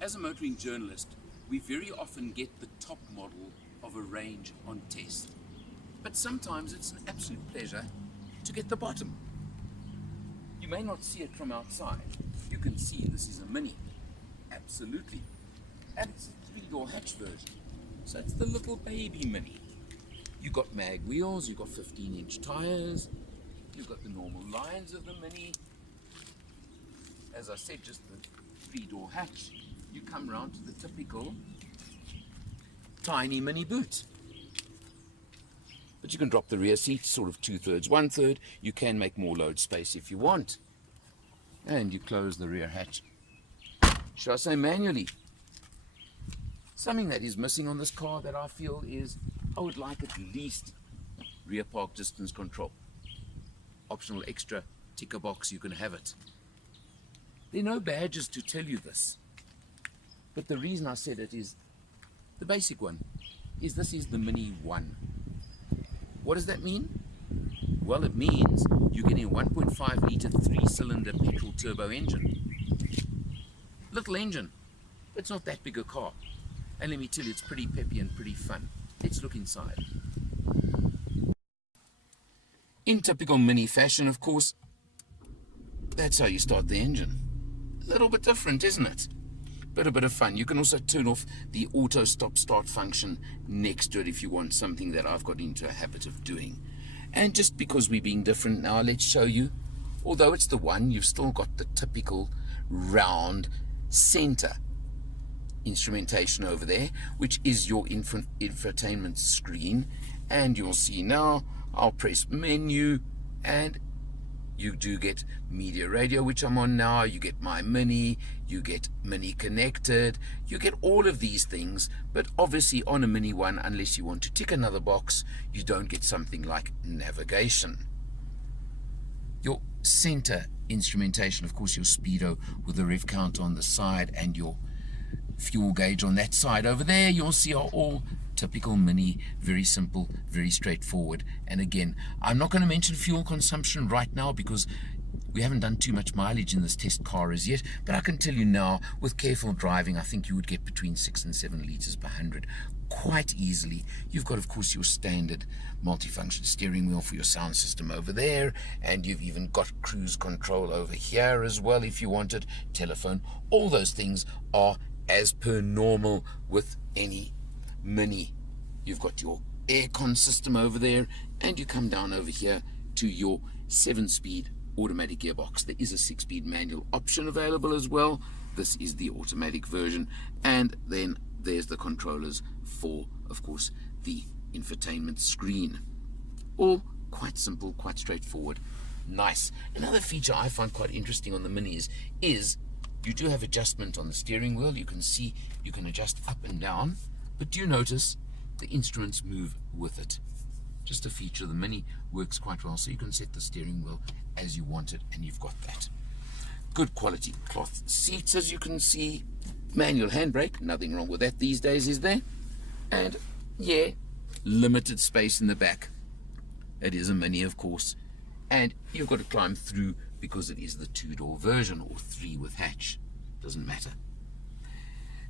As a motoring journalist, we very often get the top model of a range on test. But sometimes it's an absolute pleasure to get the bottom. You may not see it from outside. You can see this is a Mini. Absolutely. And it's a three-door hatch version. So it's the little baby Mini. You've got mag wheels, you've got 15-inch tires, you've got the normal lines of the Mini. As I said, just the three-door hatch. You come round to the typical tiny Mini boot. But you can drop the rear seat sort of 2/3, 1/3. You can make more load space if you want. And you close the rear hatch, shall I say, manually. Something that is missing on this car that I feel is I would like at least rear park distance control. Optional extra ticker box, you can have it. There are no badges to tell you this. But the reason I said it is the basic one is this is the Mini 1. What does that mean? Well, it means you're getting a 1.5 litre 3-cylinder petrol turbo engine. Little engine. It's not that big a car. And let me tell you, it's pretty peppy and pretty fun. Let's look inside. In typical Mini fashion, of course, that's how you start the engine. A little bit different, isn't it? But a bit of fun. You can also turn off the auto stop start function next to it if you want, something that I've got into a habit of doing. And just because we're being different now, let's show you. Although it's the 1, you've still got the typical round center instrumentation over there, which is your infotainment screen. And you'll see now, I'll press menu, and you do get media radio, which I'm on now. You get my Mini, you get Mini connected, you get all of these things. But obviously on a Mini 1, unless you want to tick another box, you don't get something like navigation. Your center instrumentation, of course, your speedo with the rev count on the side and your fuel gauge on that side over there, you'll see are all typical Mini, very simple, very straightforward. And again, I'm not going to mention fuel consumption right now because we haven't done too much mileage in this test car as yet, but I can tell you now, with careful driving, I think you would get between 6 and 7 litres per 100 quite easily. You've got, of course, your standard multifunction steering wheel for your sound system over there, and you've even got cruise control over here as well if you wanted, telephone. All those things are as per normal with any Mini. You've got your aircon system over there, and you come down over here to your 7-speed automatic gearbox. There is a 6-speed manual option available as well. This is the automatic version, and then there's the controllers for, of course, the infotainment screen. All quite simple, quite straightforward, nice. Another feature I find quite interesting on the Minis is you do have adjustment on the steering wheel. You can see you can adjust up and down, but do you notice the instruments move with it? Just a feature. The Mini works quite well, so you can set the steering wheel as you want it, and you've got that. Good quality cloth seats, as you can see. Manual handbrake, nothing wrong with that these days, is there? And yeah, limited space in the back. It is a Mini, of course, and you've got to climb through because it is the 2-door version, or 3 with hatch, doesn't matter.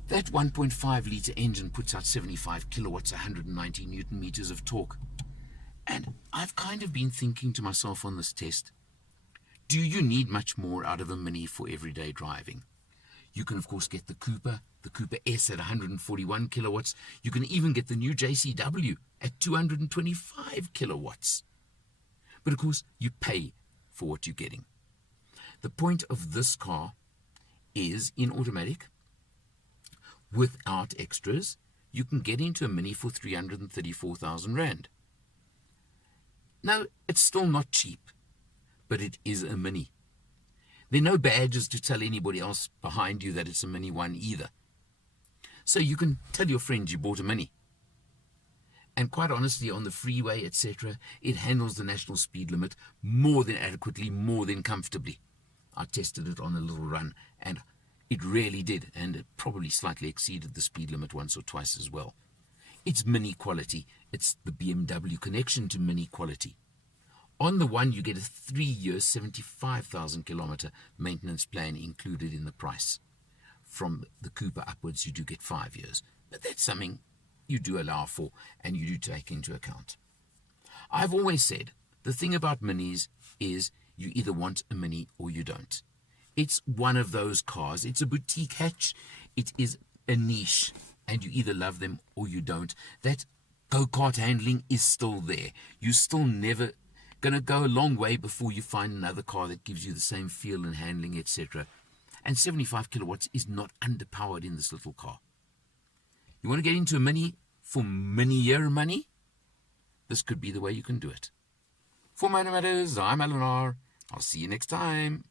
That 1.5 litre engine puts out 75 kilowatts, 190 newton meters of torque. And I've kind of been thinking to myself on this test, do you need much more out of a Mini for everyday driving? You can, of course, get the Cooper S at 141 kilowatts. You can even get the new JCW at 225 kilowatts. But, of course, you pay for what you're getting. The point of this car is, in automatic, without extras, you can get into a Mini for 334,000 Rand. Now, it's still not cheap, but it is a Mini. There are no badges to tell anybody else behind you that it's a Mini 1 either. So you can tell your friends you bought a Mini. And quite honestly, on the freeway, etc., it handles the national speed limit more than adequately, more than comfortably. I tested it on a little run, and it really did, and it probably slightly exceeded the speed limit once or twice as well. It's Mini quality. It's the BMW connection to Mini quality. On the one, you get a 3-year, 75,000 kilometer maintenance plan included in the price. from the Cooper upwards, you do get 5 years. But that's something you do allow for and you do take into account. I've always said the thing about Minis is you either want a Mini or you don't. It's one of those cars. It's a boutique hatch. It is a niche, and you either love them or you don't. That go-kart handling is still there. You're still never going to go a long way before you find another car that gives you the same feel and handling, etc. And 75 kilowatts is not underpowered in this little car. You want to get into a Mini for mini-year money? This could be the way you can do it. For Motor Matters, I'm Eleanor. I'll see you next time.